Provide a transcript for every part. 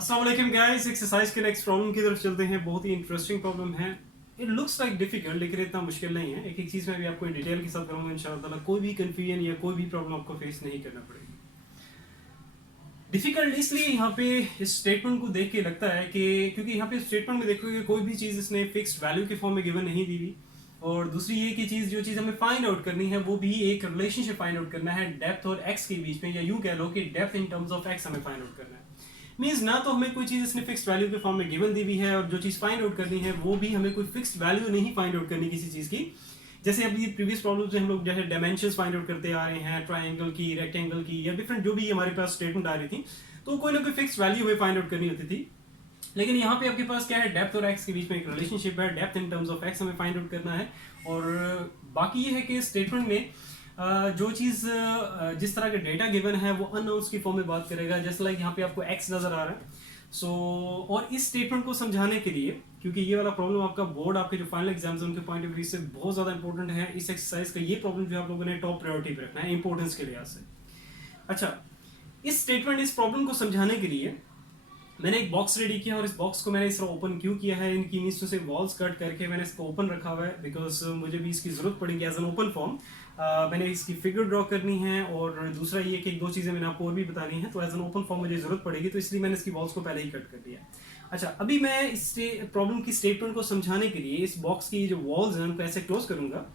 अस्सलाम वालेकुम guys, exercise के नेक्स्ट प्रॉब्लम की तरफ चलते हैं। बहुत ही इंटरेस्टिंग प्रॉब्लम है। इट लुक्स लाइक डिफिकल्ट, लेकिन इतना मुश्किल नहीं है। एक एक चीज़ में भी आपको डिटेल के साथ करूँगा इंशाल्लाह ताला। कोई भी कंफ्यूजन या कोई भी प्रॉब्लम आपको फेस नहीं करना पड़ेगी। डिफिकल्ट इसलिए यहाँ पे इस स्टेटमेंट को देख के लगता है कि क्योंकि यहाँ पे स्टेटमेंट में देखोगे कोई भी चीज़ इसने फिक्स्ड वैल्यू के फॉर्म में गिवन नहीं दी हुई। और दूसरी ये कि जो चीज़ हमें फाइंड आउट करनी है वो भी एक रिलेशनशिप फाइंड आउट करना है डेप्थ और एक्स के बीच में, या यूं कह लो कि depth in terms of x हमें फाइंड आउट करना है। मीन्स ना तो हमें कोई चीज़ इसने फिक्स्ड वैल्यू के फॉर्म में गिवन दी हुई है, और जो चीज़ फाइंड आउट करनी है वो भी हमें कोई फिक्स्ड वैल्यू नहीं फाइंड आउट करनी किसी चीज़ की। जैसे अभी प्रीवियस प्रॉब्लम में हम लोग जैसे डायमेंशंस फाइंड आउट करते आ रहे हैं, ट्राइंगल की, रेक्टेंगल की, या डिफरेंट जो भी हमारे पास स्टेटमेंट आ रही थी, तो कोई ना कोई फिक्स्ड वैल्यू हमें फाइंड आउट करनी होती थी। लेकिन यहाँ पे आपके पास क्या है, डेप्थ और एक्स के बीच में एक रिलेशनशिप है। Depth in terms of x हमें फाइंड आउट करना है। और बाकी ये है कि स्टेटमेंट में जो चीज़ जिस तरह का डेटा गिवन है वो अननोन्स की फॉर्म में बात करेगा। जैसे लाइक यहाँ पे आपको एक्स नज़र आ रहा है। और इस स्टेटमेंट को समझाने के लिए, क्योंकि ये वाला प्रॉब्लम आपका बोर्ड आपके जो फाइनल एग्जाम्स उनके पॉइंट ऑफ व्यू से बहुत ज़्यादा इंपॉर्टेंट है, इस एक्सरसाइज का ये प्रॉब्लम जो आप लोगों ने टॉप प्रायोरिटी पे रखना है इंपॉर्टेंस के लिहाज से। अच्छा, इस स्टेटमेंट इस प्रॉब्लम को समझाने के लिए मैंने एक बॉक्स रेडी किया, और इस बॉक्स को मैंने इस तरह ओपन क्यों किया है, इनकी मीन्स से वॉल्स कट करके मैंने इसको ओपन रखा हुआ है, बिकॉज मुझे भी इसकी ज़रूरत पड़ेगी एज एन ओपन फॉर्म। मैंने इसकी फिगर ड्रॉ करनी है, और दूसरा ये कि एक दो चीज़ें मैंने आपको और भी बतानी है, तो एज एन ओपन फॉर्म मुझे ज़रूरत पड़ेगी, तो इसलिए मैंने इसकी वॉल्स को पहले ही कट कर दिया। अच्छा, अभी मैं इस प्रॉब्लम की स्टेटमेंट को समझाने के लिए इस बॉक्स की जो वॉल्स हैं उनको ऐसे क्लोज करूँगा,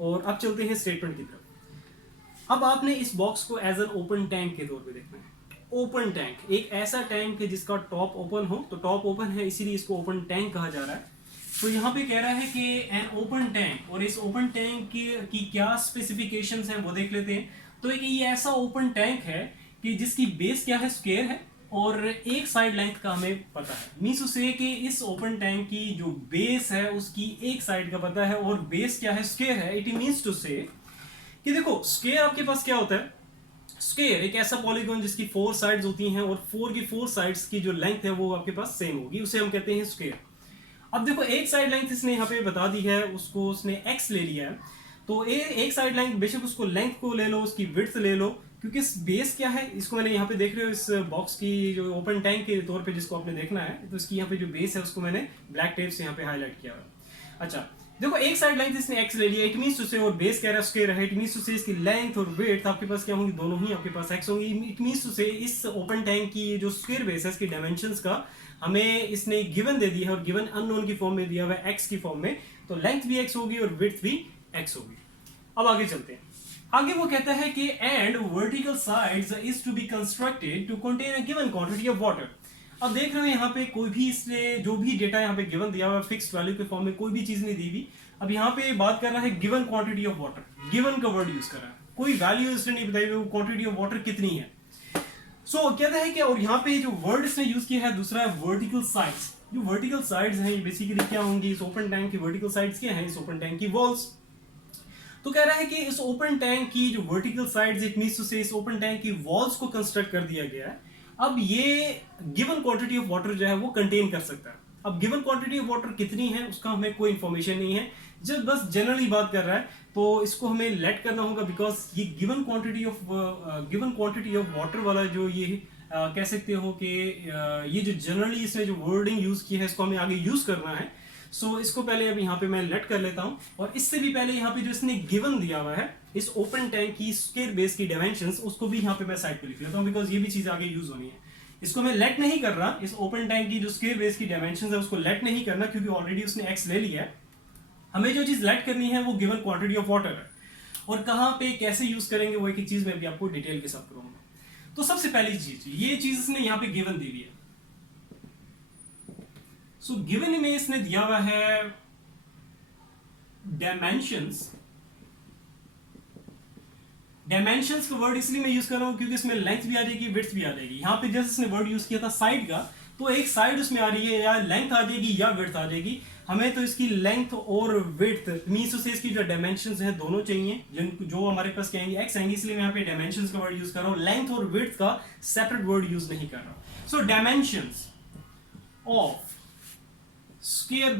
और अब चलते हैं स्टेटमेंट की तरफ। अब आपने इस बॉक्स को एज एन ओपन टैंक के तौर पे देखना है। ओपन टैंक एक ऐसा टैंक है जिसका टॉप ओपन हो, तो टॉप ओपन है इसीलिए इसको ओपन टैंक कहा जा रहा है। तो यहाँ पे कह रहा है कि एन ओपन टैंक, और इस ओपन टैंक की क्या स्पेसिफिकेशंस हैं वो देख लेते हैं। तो एक ये ऐसा ओपन टैंक है कि जिसकी बेस क्या है, स्क्वायर है, और एक साइड लेंथ का हमें पता है। मीन्स उसे कि इस ओपन टैंक की जो बेस है उसकी एक साइड का पता है, और बेस क्या है, स्क्वायर है। इट मीन्स टू से कि देखो स्क्वायर आपके पास क्या होता है, स्क्वायर एक ऐसा पॉलीगॉन जिसकी फोर साइड्स होती हैं, और फोर साइड्स की जो लेंथ है वो आपके पास सेम होगी, उसे हम कहते हैं स्क्वायर। अब देखो एक साइड लेंथ इसने यहाँ पे बता दी है, उसको उसने एक्स ले लिया है। तो एक साइड लेंथ, बेशक उसको लेंथ को ले लो, उसकी विड्थ ले लो, क्योंकि इस बेस क्या है, इसको मैंने यहाँ पे देख रहे हो इस बॉक्स की जो ओपन टैंक के तौर पे जिसको आपने देखना है, तो इसकी यहाँ पे जो बेस है उसको मैंने ब्लैक टेप से यहाँ पे हाईलाइट किया हुआ है। अच्छा, देखो एक साइड लेंथ इसने एक्स ले लिया, इट मींस टू से, और बेस कह रहा है स्क्वायर है, इट मींस टू से इसकी लेंथ और वेट आपके पास क्या होंगी, दोनों ही आपके पास एक्स होंगी। इट मींस टू से इस ओपन टैंक की जो स्क्वायर बेस है इसकी डायमेंशंस का हमें इसने गिवन दे दिया है, और गिवन अननोन की फॉर्म में दिया हुआ है एक्स की फॉर्म में, तो लेंथ भी एक्स होगी और विड्थ भी एक्स होगी। अब आगे चलते हैं। आगे वो कहता है कि and vertical sides is to be constructed to contain a given quantity of water. अब देख रहे हो यहाँ पे कोई भी इसने जो भी डेटा यहाँ पे गिवन दिया हुआ है फिक्स्ड वैल्यू के फॉर्म में, कोई भी चीज नहीं दी हुई। अब यहाँ पे बात कर रहा है given quantity of water, given का वर्ड यूज कर रहा है, कोई वैल्यू इसने नहीं बताई हुई क्वांटिटी ऑफ वाटर कितनी है। कहता है कि, और यहाँ पे जो वर्ड इसने यूज किया है दूसरा है वर्टिकल साइड्स। जो वर्टिकल साइड्स हैं ये बेसिकली क्या होंगी, इस ओपन टैंक की वर्टिकल साइड्स क्या हैं, इस ओपन टैंक की वॉल्स। तो कह रहा है कि इस ओपन टैंक की जो vertical sides, it means to say इस ओपन टैंक की वॉल्स को कंस्ट्रक्ट कर दिया गया है। अब ये गिवन क्वांटिटी ऑफ वाटर जो है वो कंटेन कर सकता है। अब गिवन क्वांटिटी ऑफ वाटर कितनी है उसका हमें कोई इंफॉर्मेशन नहीं है, जब बस जनरली बात कर रहा है, तो इसको हमें लेट करना होगा, बिकॉज ये गिवन क्वांटिटी ऑफ वाटर वाला जो ये कह सकते हो कि ये जो जनरली इसने जो वर्डिंग यूज की है इसको हमें आगे यूज करना है। इसको पहले अब यहाँ पे मैं लेट कर लेता हूँ, और इससे भी पहले यहाँ पे जो इसने गिवन दिया हुआ है इस ओपन टैंक की स्क्वायर बेस की डायमेंशंस, उसको भी यहाँ पे मैं साइड पे लिख लेता हूँ, बिकॉज ये भी चीज आगे यूज होनी है। इसको मैं लेट नहीं कर रहा, इस ओपन टैंक की जो स्क्वायर बेस की डायमेंशंस है उसको लेट नहीं करना, क्योंकि ऑलरेडी उसने एक्स ले लिया है। हमें जो चीज लेट करनी है वो गिवन क्वांटिटी ऑफ वाटर है, और कहाँ पे कैसे यूज करेंगे वो एक एक चीज मैं भी आपको डिटेल के साथ करूंगा। तो सबसे पहली चीज, ये चीज इसने यहाँ पे गिवन दी हुई है। गिवन में इसने दिया हुआ है डायमेंशंस। डायमेंशंस का वर्ड इसलिए मैं यूज कर रहा हूं क्योंकि इसमें लेंथ भी आ जाएगी, विड्थ भी आ जाएगी। यहां पे जैसे इसने वर्ड यूज किया था साइड का, तो एक साइड उसमें आ रही है, या लेंथ आ जाएगी या विड्थ आ जाएगी। हमें तो इसकी लेंथ और विड्थ मींस से इसकी जो डायमेंशंस हैं दोनों चाहिए, जो हमारे पास क्या एक्स आएंगे, इसलिए मैं यहाँ पे डायमेंशंस का वर्ड यूज कर रहा हूँ, लेंथ और विड्थ का सेपरेट वर्ड यूज नहीं कर रहा हूं। So dimensions of square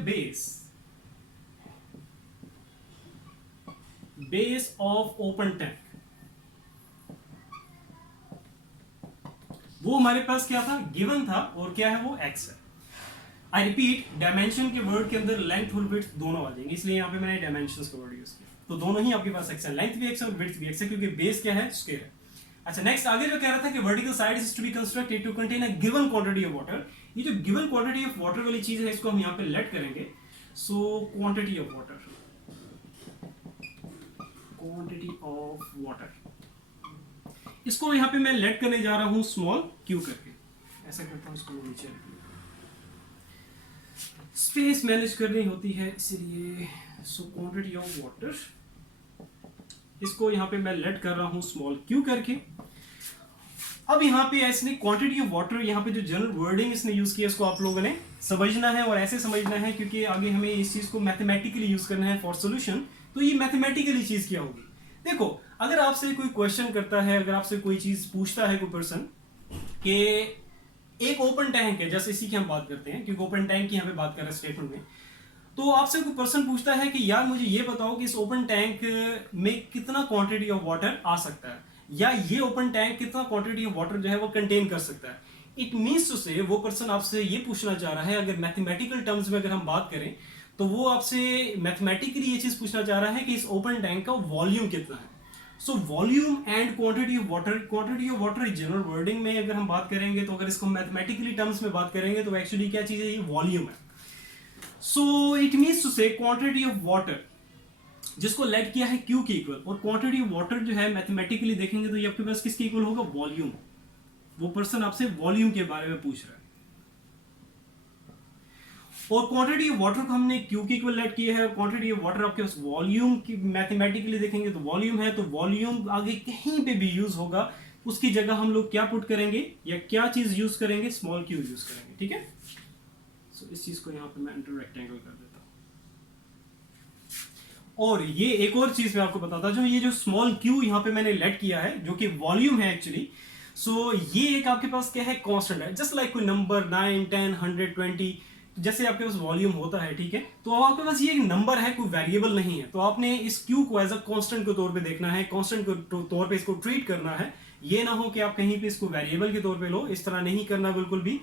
base of open tank. वो हमारे पास क्या था, गिवन था, और क्या है वो x है। आई रिपीट, डायमेंशन के वर्ड के अंदर लेंथ और विड्थ दोनों आ जाएंगे, इसलिए यहाँ पे मैंने डायमेंशंस का वर्ड यूज किया। तो दोनों ही आपके पास x है, लेंथ भी x है और विड्थ भी x है, क्योंकि बेस क्या है, स्क्वायर है। अच्छा, नेक्स्ट आगे जो कह रहा था कि vertical side is to be constructed to contain a given quantity of water. ये जो गिवन क्वांटिटी ऑफ वाटर वाली चीज है, इसको हम यहाँ पे लेट करेंगे। So quantity of water, quantity of water, इसको यहाँ पे मैं लेट करने जा रहा हूँ स्मॉल q करके। ऐसा करता हूँ, इसको नीचे, स्पेस मैनेज करनी होती है इसलिए। सो क्वांटिटी ऑफ वाटर, इसको यहाँ पे मैं लेट कर रहा हूँ स्मॉल q करके। अब यहाँ पे इसने क्वांटिटी ऑफ वाटर, यहाँ पे जो जनरल वर्डिंग इसने यूज किया, इसको आप लोगों ने समझना है और ऐसे समझना है, क्योंकि आगे हमें इस चीज को मैथमेटिकली यूज करना है फॉर सॉल्यूशन। तो ये मैथमेटिकली चीज क्या होगी, देखो, अगर आपसे कोई क्वेश्चन करता है, अगर आपसे कोई चीज पूछता है कोई पर्सन कि एक ओपन टैंक है, जैसे इसी की हम बात करते हैं, क्योंकि ओपन टैंक की यहाँ पे बात कर रहे हैं स्टेटमेंट में। तो आपसे कोई पर्सन पूछता है कि यार मुझे ये बताओ कि इस ओपन टैंक में कितना क्वांटिटी ऑफ वाटर आ सकता है, या ये ओपन टैंक कितना क्वांटिटी ऑफ वाटर जो है वो कंटेन कर सकता है। इट मीन्स टू से वो पर्सन आपसे ये पूछना चाह रहा है, अगर मैथमेटिकल टर्म्स में अगर हम बात करें, तो वो आपसे मैथमेटिकली ये चीज पूछना चाह रहा है कि इस ओपन टैंक का वॉल्यूम कितना है। So volume and quantity of water, quantity of water general wording में अगर हम बात करेंगे, तो अगर इसको मैथमेटिकली टर्म्स में बात करेंगे तो एक्चुअली क्या चीज है, ये वॉल्यूम है। सो इट मीन्स टू से क्वांटिटी ऑफ वाटर, जिसको लेट किया है Q के इक्वल, और क्वांटिटी ऑफ वाटर जो है मैथमेटिकली देखेंगे तो ये आपके पास किसके इक्वल होगा, वॉल्यूम। वो पर्सन आपसे वॉल्यूम के बारे में पूछ रहा है, और क्वांटिटी ऑफ वाटर को हमने Q के इक्वल लेट किया है, और क्वांटिटी ऑफ वाटर आपके पास वॉल्यूम की मैथमेटिकली देखेंगे तो वॉल्यूम है। तो वॉल्यूम आगे कहीं पे भी यूज होगा, उसकी जगह हम लोग क्या पुट करेंगे, या क्या चीज यूज करेंगे, स्मॉल q यूज करेंगे, ठीक है। सो इस चीज को यहाँ पे मैं इंटर रेक्टेंगल कर देता हूँ। और ये एक और चीज मैं आपको बताता, जो ये जो स्मॉल q यहाँ पे मैंने लेट किया है, जो कि वॉल्यूम है एक्चुअली। सो ये एक आपके पास क्या है, कांस्टेंट है, जस्ट लाइक कोई नंबर 9, 10, 100, 20, जैसे आपके पास वॉल्यूम होता है, ठीक है। तो अब आपके पास ये एक नंबर है, कोई वेरिएबल नहीं है, तो आपने इस q को एज अ कांस्टेंट के तौर पे देखना है, कांस्टेंट के तौर पे इसको ट्रीट करना है। ये ना हो कि आप कहीं पे इसको वेरिएबल के तौर पे लो, इस तरह नहीं करना बिल्कुल भी।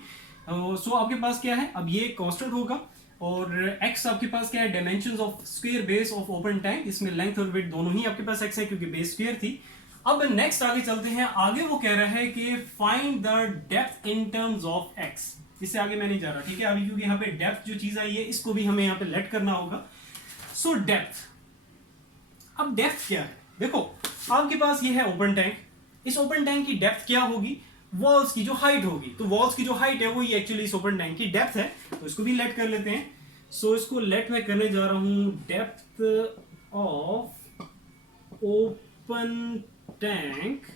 सो आपके पास क्या है, अब ये कांस्टेंट होगा, और x आपके पास क्या है, dimensions of square base of open tank, इसमें लेंथ और विड्थ दोनों ही आपके पास x है, क्योंकि बेस स्क्वायर थी। अब नेक्स्ट आगे चलते हैं, आगे वो कह रहा है कि find the depth in terms of x। इससे आगे मैं नहीं जा रहा, ठीक है, अभी क्योंकि यहाँ पे डेप्थ जो चीज आई है, इसको भी हमें यहाँ पे लेट करना होगा। सो डेप्थ, अब डेप्थ क्या है, देखो आपके पास ये है ओपन टैंक, इस ओपन टैंक की डेप्थ क्या होगी, वॉल्स की जो हाइट होगी, तो वॉल्स की जो हाइट है वो ही एक्चुअली इस ओपन टैंक की डेप्थ है, तो इसको भी लेट कर लेते हैं। सो इसको लेट मैं करने जा रहा हूं, डेप्थ ऑफ ओपन टैंक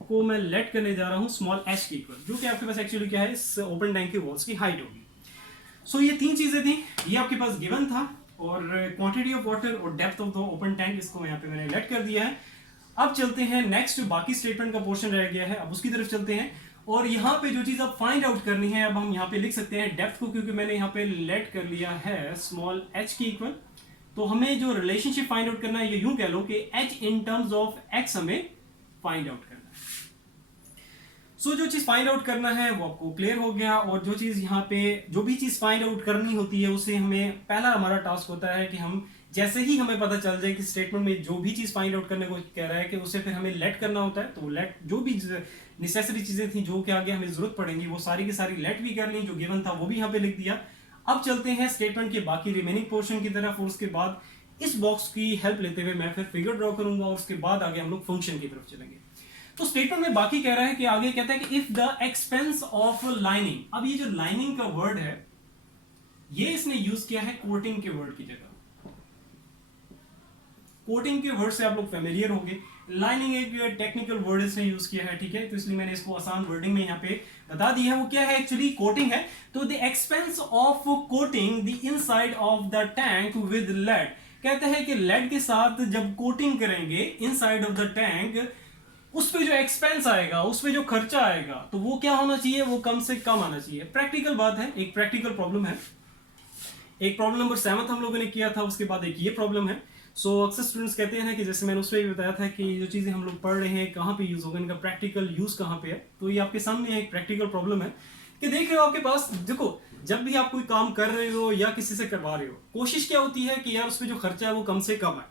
को मैं लेट करने जा रहा हूं स्मॉल h के इक्वल, जो कि आपके पास एक्चुअली क्या है, इस ओपन टैंक की वॉल्स की हाइट होगी। सो ये तीन चीजें थी, ये आपके पास गिवन था, और क्वांटिटी ऑफ वाटर और depth of the open tank, इसको यहाँ पे मैंने लेट कर दिया है। अब चलते हैं नेक्स्ट, बाकी स्टेटमेंट का पोर्शन रह गया है, अब उसकी तरफ चलते हैं। और यहाँ पे जो चीज अब फाइंड आउट करनी है, अब हम यहाँ पे लिख सकते हैं डेप्थ को, क्योंकि मैंने यहाँ पे लेट कर लिया है स्मॉल h के इक्वल। तो हमें जो रिलेशनशिप फाइंड आउट करना है, ये यूं कह लो कि h in terms of x हमें फाइंड आउट करना है। सो जो चीज फाइंड आउट करना है वो आपको क्लियर हो गया, और जो चीज यहाँ पे जो भी चीज फाइंड आउट करनी होती है, उसे हमें पहला हमारा टास्क होता है कि हम जैसे ही हमें पता चल जाए कि स्टेटमेंट में जो भी चीज फाइंड आउट करने को कह रहा है, कि उसे फिर हमें लेट करना होता है। तो लेट, जो भी नेसेसरी चीजें थी जो कि आगे हमें जरूरत पड़ेंगी, वो सारी की सारी लेट भी कर ली, जो गिवन था वो भी यहाँ पे लिख दिया। अब चलते हैं स्टेटमेंट के बाकी रिमेनिंग पोर्शन की तरफ, और उसके बाद इस बॉक्स की हेल्प लेते हुए मैं फिर फिगर ड्रॉ करूंगा, और उसके बाद आगे हम लोग फंक्शन की तरफ चलेंगे। तो स्टेटमेंट में बाकी कह रहा है कि आगे कहता है कि if the expense of lining, अब ये जो लाइनिंग का वर्ड है, ये इसने यूज किया है कोटिंग के वर्ड की जगह। कोटिंग के वर्ड से आप लोग फेमिलियर होंगे, लाइनिंग एक टेक्निकल वर्ड इसने यूज किया है, ठीक है, तो इसलिए मैंने इसको आसान वर्डिंग में यहाँ पे बता दी है। वो क्या है, एक्चुअली कोटिंग है। तो the expense of coating the inside of the tank with lead, कहते हैं कि लेड के साथ जब कोटिंग करेंगे इनसाइड ऑफ द टैंक, उस पे जो एक्सपेंस आएगा, उस पे जो खर्चा आएगा, तो वो क्या होना चाहिए, वो कम से कम आना चाहिए। प्रैक्टिकल बात है, एक प्रैक्टिकल प्रॉब्लम है, एक प्रॉब्लम नंबर 7 हम लोगों ने किया था, उसके बाद एक ये प्रॉब्लम है। सो अक्सर स्टूडेंट्स कहते हैं ना कि जैसे मैंने उसमें भी बताया था कि जो चीज़ें हम लोग पढ़ रहे हैं कहाँ पे यूज़ होगा, इनका प्रैक्टिकल यूज़ कहाँ पे है। तो ये आपके सामने एक प्रैक्टिकल प्रॉब्लम है कि देख रहे हो आपके पास, देखो जब भी आप कोई काम कर रहे हो या किसी से करवा रहे हो, कोशिश क्या होती है कि यार उसमें जो खर्चा है वो कम से कम है।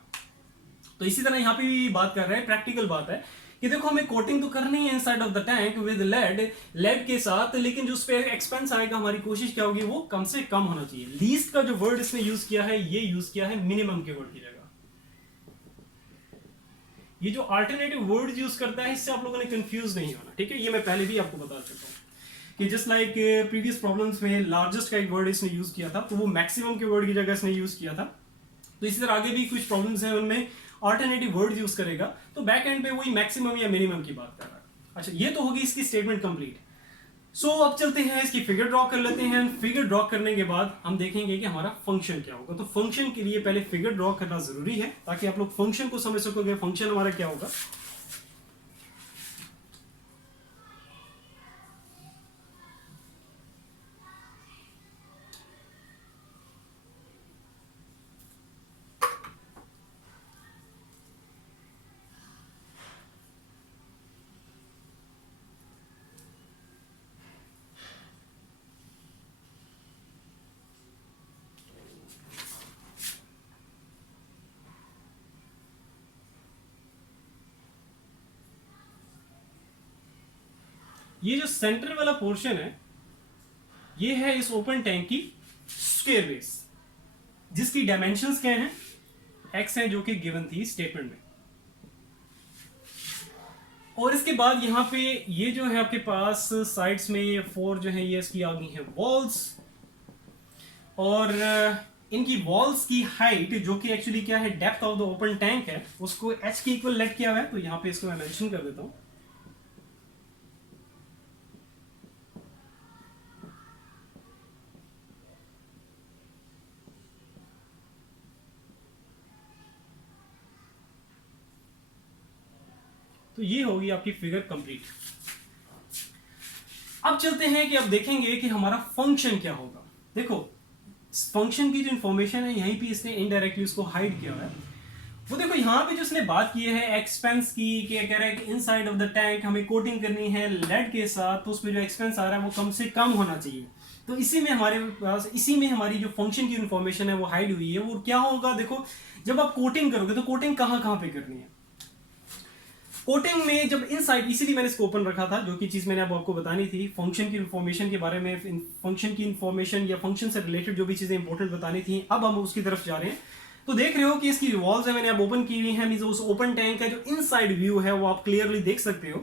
तो इसी तरह यहाँ पे भी बात कर रहे हैं, प्रैक्टिकल बात है कि देखो हमें कोटिंग तो करनी है inside of the tank with lead, lead के साथ, लेकिन जो उस पर एक्सपेंस आएगा हमारी कोशिश क्या होगी, वो कम से कम होना चाहिए। लीस्ट का जो वर्ड इसने यूज किया है, ये यूज किया है मिनिमम के वर्ड की जगह। ये जो अल्टरनेटिव वर्ड यूज करता है इससे आप लोगों ने कंफ्यूज नहीं होना, ठीक है। ये मैं पहले भी आपको बता चुका हूं कि जस्ट लाइक प्रीवियस प्रॉब्लम्स में लार्जेस्ट का एक वर्ड इसने यूज किया था, तो वो मैक्सिमम के वर्ड की जगह इसने यूज किया था। तो इसी तरह आगे भी कुछ प्रॉब्लम्स हैं उनमें अल्टरनेटिव वर्ड यूज करेगा, तो बैक एंड पे वही मैक्सिमम या मिनिमम की बात कर रहा है। अच्छा, ये तो होगी इसकी स्टेटमेंट कंप्लीट। सो अब चलते हैं इसकी फिगर ड्रॉ कर लेते हैं। फिगर ड्रॉ करने के बाद हम देखेंगे कि हमारा फंक्शन क्या होगा। तो फंक्शन के लिए पहले फिगर ड्रॉ करना जरूरी है ताकि आप लोग फंक्शन को समझ सकोगे, फंक्शन हमारा क्या होगा। ये जो सेंटर वाला पोर्शन है, ये है इस ओपन टैंक की स्क्वायर बेस, जिसकी डायमेंशंस क्या हैं, एक्स है जो कि गिवन थी स्टेटमेंट में। और इसके बाद यहाँ पे ये जो है आपके पास साइड्स में ये 4 जो है ये इसकी आ गई है वॉल्स, और इनकी वॉल्स की हाइट जो कि एक्चुअली क्या है, depth of the open tank है, उसको एच के इक्वल लेट किया हुआ है। तो यहाँ पे इसको मैं मेंशन कर देता हूं। तो ये होगी आपकी फिगर कंप्लीट। अब चलते हैं कि अब देखेंगे कि हमारा फंक्शन क्या होगा। देखो फंक्शन की जो इंफॉर्मेशन है यहीं पे इसने इनडायरेक्टली उसको हाइड किया हुआ है। वो देखो यहाँ पे जो इसने बात की है एक्सपेंस की, क्या कह रहा है कि इनसाइड ऑफ द टैंक हमें कोटिंग करनी है लेड के साथ, तो उसमें जो एक्सपेंस आ रहा है वो कम से कम होना चाहिए। तो इसी में हमारे पास, इसी में हमारी जो फंक्शन की इंफॉर्मेशन है वो हाइड हुई है। वो क्या होगा, देखो जब आप कोटिंग करोगे तो कोटिंग कहाँ कहाँ पे करनी है। कोटिंग में जब इनसाइड, इसीलिए मैंने इसको ओपन रखा था, जो कि चीज मैंने अब आपको बतानी थी फंक्शन की इंफॉर्मेशन के बारे में, फंक्शन की इंफॉर्मेशन या फंक्शन से रिलेटेड जो भी चीजें इंपॉर्टेंट बतानी थी, अब हम उसकी तरफ जा रहे हैं। तो देख रहे हो कि इसकी वॉल्स है मैंने अब ओपन की हुई है, मींस उस ओपन टैंक का जो इनसाइड व्यू है वो आप क्लियरली देख सकते हो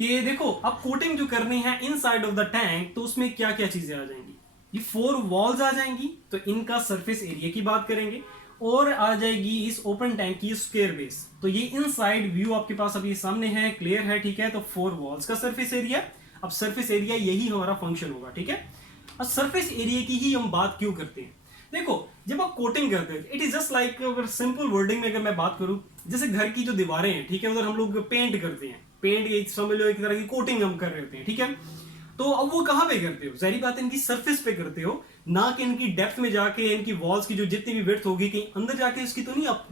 कि देखो अब कोटिंग जो करनी है इनसाइड ऑफ द टैंक, तो उसमें क्या क्या चीजें आ जाएंगी। ये 4 वॉल्स आ जाएंगी, तो इनका सरफेस एरिया की बात करेंगे, और आ जाएगी इस ओपन टैंक की स्क्वायर बेस। तो ये इनसाइड व्यू आपके पास अभी सामने है, क्लियर है, ठीक है। तो 4 वॉल्स का सरफेस एरिया, अब सरफेस एरिया यही हमारा फंक्शन होगा, ठीक है। अब सरफेस एरिया की ही हम बात क्यों करते हैं, देखो जब आप कोटिंग करते हैं इट इज जस्ट लाइक, अगर सिंपल वर्डिंग में अगर मैं बात करूं, जैसे घर की जो दीवारें हैं, ठीक है, उधर हम लोग पेंट करते हैं, पेंट एक समझ लो एक तरह की कोटिंग हम कर रहे होते हैं, ठीक है। तो अब वो कहां पे करते हो, जाहिर बात है इनकी सरफेस पे करते हो, ना कि इनकी डेप्थ में जाके इनकी वॉल्स की जो जितनी भी विड्थ होगी कहीं अंदर जाके इसकी तो नहीं आप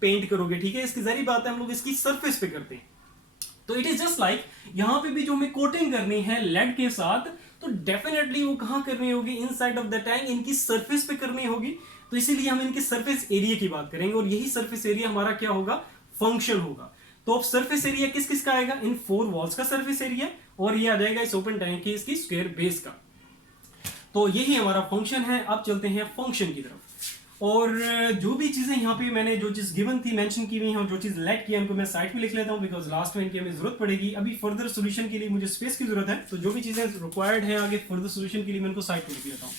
पेंट करोगे, ठीक है। इसकी जाहिर बात है हम लोग इसकी सरफेस पे करते हैं। तो इट इज जस्ट लाइक यहां पे भी जो हमें कोटिंग करनी है लेड के साथ, तो डेफिनेटली वो कहां करनी होगी, इनसाइड ऑफ द टैंक, इनकी सरफेस पे करनी होगी। तो इसीलिए हम इनके सरफेस एरिया की बात करेंगे, और यही सरफेस एरिया हमारा क्या होगा, फंक्शन होगा। तो अब सरफेस एरिया किस किस का आएगा, इन 4 वॉल्स का सरफेस एरिया, और ये आ जाएगा इस ओपन टैंक की इसकी स्क्वायर बेस का। तो यही हमारा फंक्शन है। अब चलते हैं फंक्शन की तरफ, और जो भी चीजें यहाँ पे मैंने जो चीज गिवन थी मेंशन की हुई है, और जो चीज लेट किया उनको मैं साइड पे लिख लेता हूँ, बिकॉज लास्ट में इनकी हमें जरूरत पड़ेगी। अभी फर्दर सोल्यूशन के लिए मुझे स्पेस की जरूरत है, तो जो भी चीजें रिक्वायर्ड है आगे फर्दर सोल्यूशन के लिए मैं इनको साइड पे लिख लेता हूँ,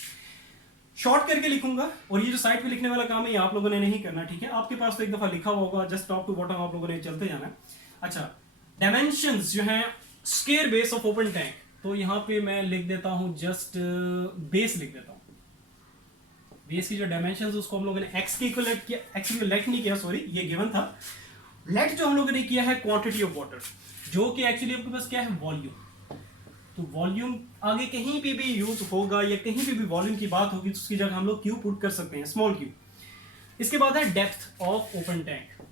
शॉर्ट करके लिखूंगा। और ये जो साइड पे लिखने वाला काम है ये आप लोगों ने नहीं करना, ठीक है। आपके पास तो एक दफा लिखा हुआ होगा, जस्ट टॉप टू बॉटम आप लोगों ने चलते जाना है। अच्छा, डायमेंशंस जो है square base of open tank, तो यहाँ पे मैं लिख देता हूँ जस्ट बेस लिख देता हूँ। बेस की जो डायमेंशंस उसको हम लोगों ने एक्स के इक्वल किया, एक्चुअली लेट नहीं किया, सॉरी, ये गिवन था। लेट जो हम लोगों ने किया है क्वांटिटी ऑफ वाटर, जो कि एक्चुअली आपके पास क्या है, वॉल्यूम। तो वॉल्यूम आगे कहीं पे भी यूज होगा या कहीं पे भी वॉल्यूम की बात होगी तो उसकी जगह हम लोग क्यू पुट कर सकते हैं, स्मॉल क्यू। इसके बाद है डेप्थ ऑफ ओपन टैंक।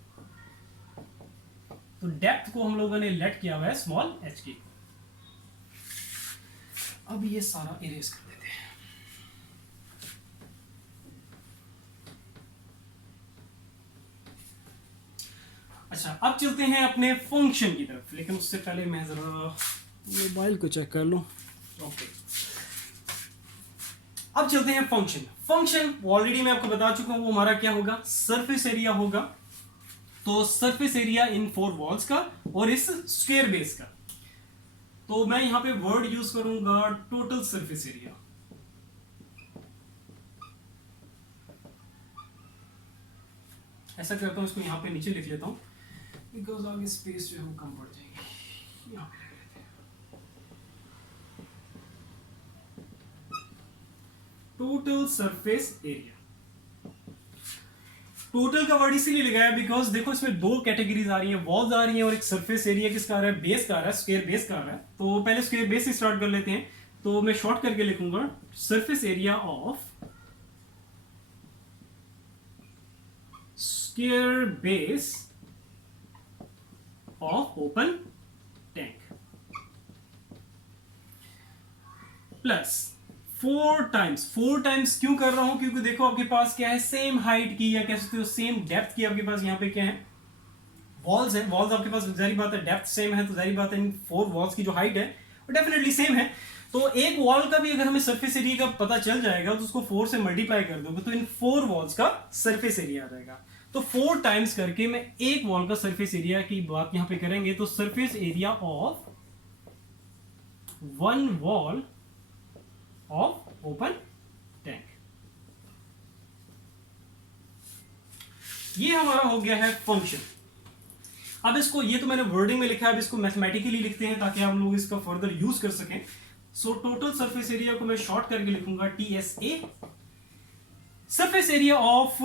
तो डेप्थ को हम लोगों ने लेट किया हुआ है स्मॉल h की। अब ये सारा इरेज कर देते हैं। अच्छा, अब चलते हैं अपने फंक्शन की तरफ, लेकिन उससे पहले मैं जरा मोबाइल को चेक कर लूं। ओके, अब चलते हैं फंक्शन। फंक्शन ऑलरेडी मैं आपको बता चुका हूं, वो हमारा क्या होगा, सरफेस एरिया होगा। तो सरफेस एरिया इन 4 वॉल्स का और इस स्क्वायर बेस का। तो मैं यहां पे वर्ड यूज करूंगा टोटल सरफेस एरिया। ऐसा करता हूं, इसको यहां पे नीचे लिख लेता हूं, बिकॉज आगे स्पेस जो है वो कम पड़ जाएगी। यहां पे लिख लेते हैं टोटल सरफेस एरिया। टोटल का वर्ड इसीलिए लगाया बिकॉज देखो इसमें 2 कैटेगरीज आ रही है, वॉल्स आ रही है और एक सरफेस एरिया किसका आ रहा है, बेस का आ रहा है, स्क्वायर बेस का आ रहा है। तो पहले स्क्वायर बेस से स्टार्ट कर लेते हैं। तो मैं शॉर्ट करके लिखूंगा surface area of square base of open tank plus 4 times क्यों कर रहा हूं, क्योंकि देखो आपके पास क्या है, सेम हाइट की या कह सकते हो सेम डेप्थ की आपके पास यहाँ पे क्या है, वॉल्स है। वॉल्स आपके पास जारी बात है डेप्थ सेम है, तो जारी बात है इन 4 वॉल्स की जो हाइट है वो डेफिनेटली सेम है। तो एक वॉल का भी अगर हमें सरफेस एरिया का पता चल जाएगा तो उसको 4 से मल्टीप्लाई कर दोगे तो इन 4 वॉल्स का सरफेस एरिया आ जाएगा। तो 4 टाइम्स करके मैं एक वॉल का सरफेस एरिया की बात यहां पे करेंगे। तो surface area of 1 wall of open tank, ये हमारा हो गया है फंक्शन। अब इसको, ये तो मैंने वर्डिंग में लिखा है, अब इसको मैथमेटिकली लिखते हैं ताकि हम लोग इसका फर्दर यूज कर सकें। सो टोटल सरफेस एरिया को मैं शॉर्ट करके लिखूंगा TSA, surface area of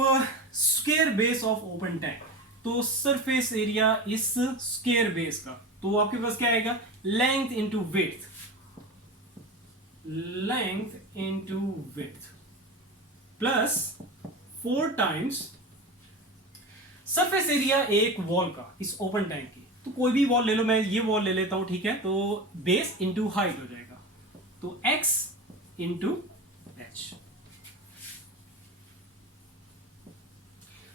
square base of open tank. तो सरफेस एरिया इस स्क्वायर बेस का, तो आपके पास क्या आएगा, length into width, length into width plus 4 times surface area एक वॉल का इस ओपन टैंक की। तो कोई भी वॉल ले लो, मैं ये वॉल ले लेता हूं, ठीक है। तो बेस इंटू हाइट हो जाएगा, तो x इंटू h।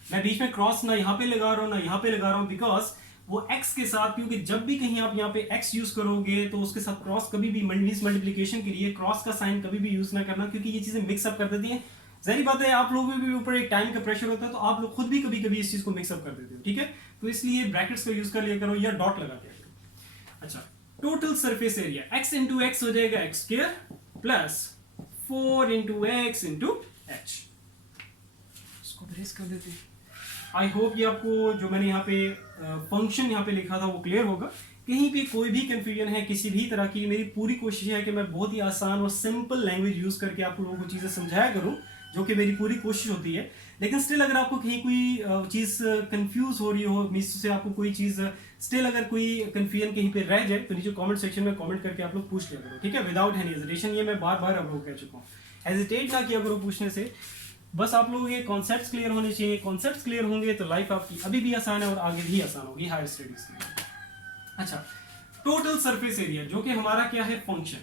मैं बीच में क्रॉस ना यहां पे लगा रहा हूं ना यहां पे लगा रहा हूं, बिकॉज वो x के साथ, क्योंकि जब भी कहीं आप यहाँ पे x यूज करोगे तो उसके साथ क्रॉस कभी भी मल्टीप्लिकेशन के लिए क्रॉस का साइन कभी भी यूज ना करना, क्योंकि ये चीजें मिक्सअप कर देती हैं। जाहिर बात है आप लोगों के ऊपर एक टाइम का प्रेशर होता है, तो आप लोग खुद भी कभी कभी इस चीज को मिक्सअप कर देते हो, ठीक है। तो इसलिए ब्रैकेट्स का यूज कर लिया करो या डॉट लगा दिया करो। अच्छा, total surface area x into x हो जाएगा x square plus 4 into x into H. इसको ब्रेस कर देते हैं। आई होप ये आपको जो मैंने यहाँ पे फंक्शन यहाँ पे लिखा था वो क्लियर होगा। कहीं पे कोई भी कंफ्यूजन है किसी भी तरह की, मेरी पूरी कोशिश है कि मैं बहुत ही आसान और सिंपल लैंग्वेज यूज करके आप लोगों को चीजें समझाया करूं, जो कि मेरी पूरी कोशिश होती है। लेकिन स्टिल अगर आपको कहीं कोई चीज कंफ्यूज हो रही हो, मीन्स से आपको कोई चीज स्टिल अगर कोई कंफ्यूजन कहीं पे रह जाए, तो नीचे कमेंट सेक्शन में कमेंट करके आप लोग पूछ लिया करो, ठीक है, विदाउट एनी हेजिटेशन। ये मैं बार बार आप लोगों को कह चुका हूँ, हेजिटेट ना किया करो पूछने से। बस आप लोगों के कॉन्सेप्ट्स क्लियर होने चाहिए। कॉन्सेप्ट्स क्लियर होंगे तो लाइफ आपकी अभी भी आसान है और आगे भी आसान होगी हायर स्टडीज के लिए। अच्छा, टोटल सरफेस एरिया जो कि हमारा क्या है, फंक्शन,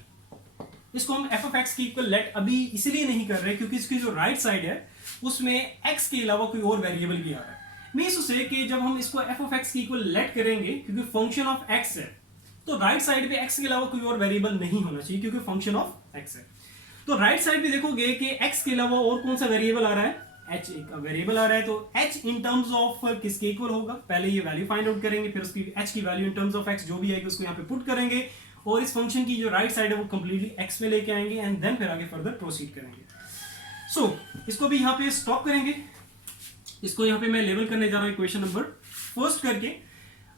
इसको हम एफ ऑफ एक्स की इक्वल लेट अभी इसलिए नहीं कर रहे क्योंकि इसकी जो राइट साइड है उसमें एक्स के अलावा कोई और वेरिएबल भी आ रहा है। मींस उसे कि जब हम इसको एफ ऑफ एक्स की इक्वल लेट करेंगे, क्योंकि फंक्शन ऑफ एक्स है, तो राइट साइड पे एक्स के अलावा कोई और वेरिएबल नहीं होना चाहिए क्योंकि फंक्शन ऑफ एक्स है। तो राइट साइड पे देखोगे कि x के अलावा और कौन सा वेरिएबल आ रहा है, h एक वेरिएबल आ रहा है। तो h इन टर्म्स ऑफ किसके इक्वल होगा, पहले ये वैल्यू फाइंड आउट करेंगे, फिर उसकी h की value in terms of x जो भी आएगी उसको यहाँ पे पुट करेंगे और इस फंक्शन की जो राइट साइड है वो कंप्लीटली x में लेके आएंगे एंड देन फिर आगे फर्दर प्रोसीड करेंगे। सो इसको भी यहाँ पे स्टॉप करेंगे। इसको यहाँ पे मैं लेबल करने जा रहा हूँ इक्वेशन नंबर फर्स्ट करके।